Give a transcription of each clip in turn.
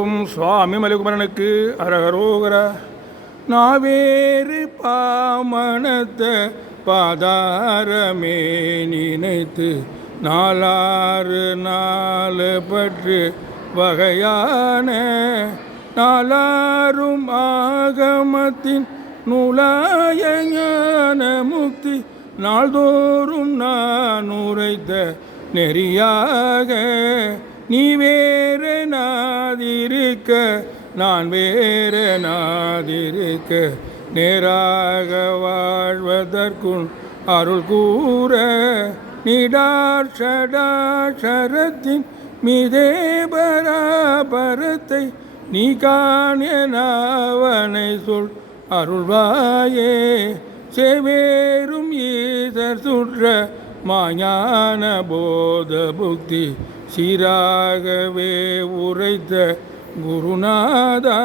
ஓம் சுவாமி மலிகுமரனுக்கு அரகரோகர. நாவேறு பாமணத்த பாதாரமே நினைத்து நாலாறு நாலு பற்று வகையான நாலாரும் ஆகமத்தின் நூலாய ஞான முக்தி நாள்தோறும் நான் உரைத்த நெறியாக நீ வேற நாதிருக்க நான் வேற நாதிருக்க நேராக வாழ்வதற்குள் அருள் கூற நிடார் ஷடாட்சரத்தின் மீதே பராபரத்தை நீ காணவனை சொல் அருள்வாயே. செவேரும் ஈசர் சுற்ற மாஞான போத புக்தி சீராகவே உரைத்த குருநாதா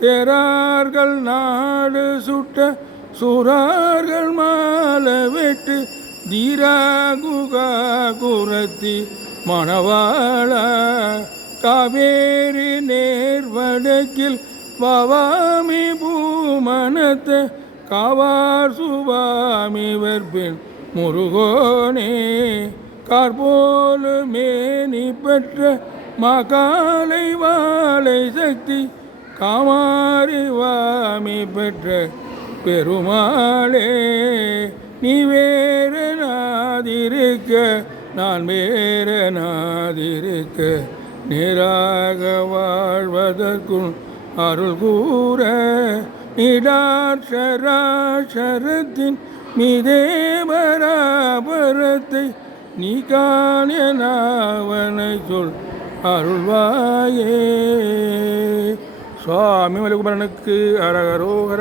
தேரார்கள் நாடு சுட்ட சுரார்கள் மாலை வெட்டு தீரா குகா குரத்தி மணவாளா காவேரி நேர்வடக்கில் பவாமி பூமனத்தை காவார் சுவாமி வெற்பின் முருகோனே கார்போல மேனி பெற்ற மகாலை வாழை சக்தி காமாரி வாமி பெற்ற பெருமாளே. நீ வேற நாதிருக்க நான் வேற நாதிருக்க நேராக வாழ்வதற்குள் அருள் கூற நிடார் ஷராசரத்தின் மீதே பராபரத்தை நீ காணவனை சொல் அருள்வாயே. சுவாமி மலிகுமரனுக்கு அரகரோகர.